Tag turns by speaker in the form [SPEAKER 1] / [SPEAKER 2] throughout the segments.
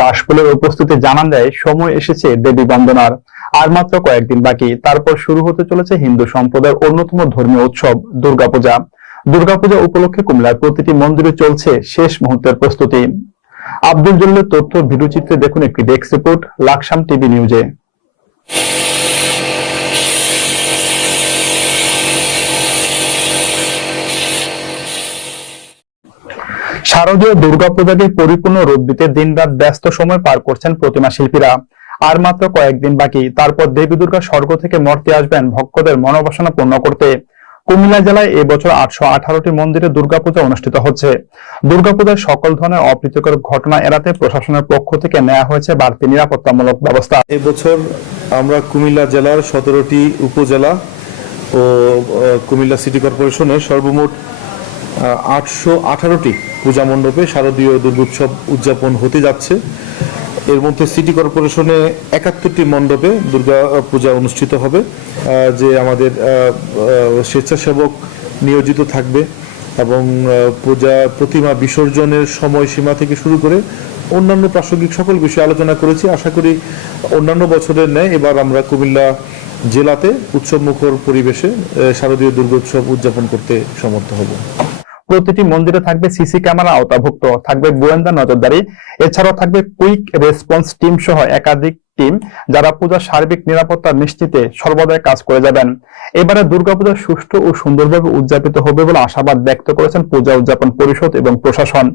[SPEAKER 1] কাশফুলের উপস্থিতি জানান দেয় সময় এসেছে দেবী বন্দনার। আর মাত্র কয়েকদিন বাকি, তারপর শুরু হতে চলেছে হিন্দু সম্প্রদায়ের অন্যতম ধর্মীয় উৎসব, দুর্গাপূজা। দুর্গাপূজা উপলক্ষে কুমিল্লার প্রতিটি মন্দিরে চলছে শেষ মুহূর্তের প্রস্তুতি। আব্দুল জলিলের তথ্য, ভিডিও চিত্রে দেখুন একটি ডেস্ক রিপোর্ট, লাকসাম টিভি নিউজে। শারদীয় দুর্গাপূজাকে পরিপূর্ণ রূপ দিতে দিনরাত ব্যস্ত সময় পার করছেন প্রতিমা শিল্পীরা। আর মাত্র কয়েকদিন বাকি, তারপর দেবী দুর্গা স্বর্গ থেকে মর্তে আসবেন ভক্তদের মনোবাসনা পূর্ণ করতে। কুমিল্লা জেলায় এবছর আটশো আঠারোটি মন্দিরে দুর্গাপূজা অনুষ্ঠিত হচ্ছে। দুর্গাপূজার সকল ধরনের অপ্রীতিকর ঘটনা এড়াতে প্রশাসনের পক্ষ থেকে নেওয়া হয়েছে বাড়তি নিরাপত্তামূলক ব্যবস্থা।
[SPEAKER 2] এবছর আমরা কুমিল্লা জেলার সতেরোটি উপজেলা ও কুমিল্লা সিটি কর্পোরেশনের সর্বমোট আটশো আঠারোটি পূজা মণ্ডপে শারদীয় দুর্গোৎসব উদযাপন হতে যাচ্ছে। এর মধ্যে সিটি কর্পোরেশনে একাত্তরটি মণ্ডপে দুর্গা পূজা অনুষ্ঠিত হবে যে আমাদের স্বেচ্ছাসেবক নিয়োজিত থাকবে এবং পূজা প্রতিমা বিসর্জনের সময়সীমা থেকে শুরু করে অন্যান্য প্রাসঙ্গিক সকল বিষয়ে আলোচনা করেছি। আশা করি অন্যান্য বছরের ন্যায় এবার আমরা কুমিল্লা জেলাতে উৎসব মুখর পরিবেশে শারদীয় দুর্গোৎসব উদযাপন করতে সমর্থ হব।
[SPEAKER 1] প্রতিটি মন্দিরে থাকবে সিসি ক্যামেরা আওতাভুক্ত, থাকবে গোয়েন্দা নজরদারি, এছাড়াও থাকবে কুইক রেসপন্স টিম সহ একাধিক টিম যারা পূজার সার্বিক নিরাপত্তা নিশ্চিতে সর্বদাই কাজ করে যাবেন। এবারে দুর্গাপূজা সুষ্ঠু ও সুন্দরভাবে উদযাপিত হবে বলে আশাবাদ ব্যক্ত করেছেন পূজা উদযাপন পরিষদ এবং প্রশাসন।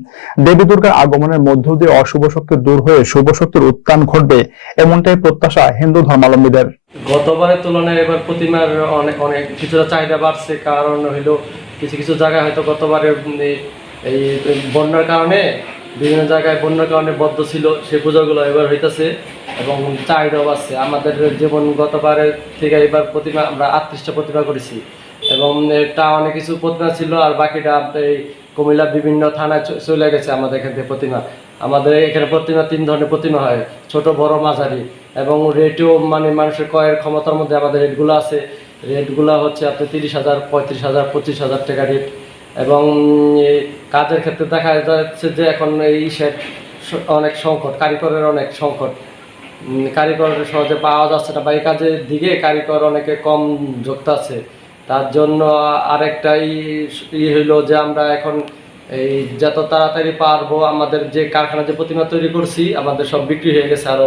[SPEAKER 1] দেবী দুর্গার আগমনের মধ্য দিয়ে অশুভ শক্তি দূর হয়ে শুভ শক্তির উত্থান ঘটবে এমনটাই প্রত্যাশা হিন্দু ধর্মাবলম্বীদের।
[SPEAKER 3] গতবারের তুলনায় এবার প্রতিমার অনেক অনেক কিছুটা চাহিদা বাড়ছে, কারণ হইল কিছু কিছু জায়গায় হয়তো গতবারে এই- বন্যার কারণে, বিভিন্ন জায়গায় বন্যার কারণে বদ্ধ ছিল সেই পুজোগুলো এবার হইতেছে এবং চাহিদাও আছে আমাদের যেমন গতবারের থেকে এবার প্রতিমা, আমরা আটত্রিশটা প্রতিমা করেছি এবং এটা অনেক কিছু প্রতিমা ছিল আর বাকিটা, এই, কুমিল্লার বিভিন্ন থানায় চলে গেছে আমাদের এখান থেকে প্রতিমা। আমাদের এখানে প্রতিমা, তিন ধরনের প্রতিমা হয়, ছোট, বড়, মাঝারি এবং রেটও মানে মানুষের ক্রয়ের ক্ষমতার মধ্যে আমাদের রেটগুলো আছে। রেটগুলো হচ্ছে আপনি তিরিশ হাজার পঁয়ত্রিশ হাজার পঁচিশ হাজার টাকা রেট। এবং কাজের ক্ষেত্রে দেখা যাচ্ছে যে এখন এই সেট অনেক সংকট কারিগরের অনেক সংকট। উম, কারিগর সহজে পাওয়া যাচ্ছে না বা এই কাজের দিকে কারিগর অনেকে কম যুক্ত আছে। তার জন্য আরেকটাই ই হইল যে আমরা এখন এই যত তাড়াতাড়ি পারব আমাদের যে কারখানা যে প্রতিমা তৈরি করছি আমাদের সব বিক্রি হয়ে গেছে। আর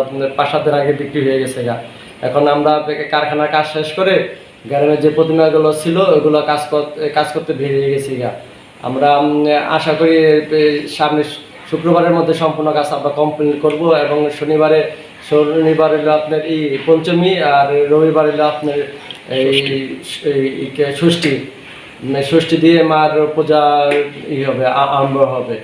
[SPEAKER 3] দিন আগে বিক্রি হয়ে গেছে গা। এখন আমরা কারখানার কাজ শেষ করে গ্রামের যে প্রতিমাগুলো ছিল, ওইগুলো কাজ কাজ করতে বেরিয়ে গেছি গা। আমরা আশা করি সামনে শুক্রবারের মধ্যে সম্পূর্ণ কাজ আমরা কমপ্লিট করব এবং শনিবারে শনিবার হলো আপনার এই পঞ্চমী আর রবিবার হলো আপনার এই ষষ্ঠী। মানে ষষ্ঠী দিয়ে মার পূজা ই হবে আরম্ভ হবে।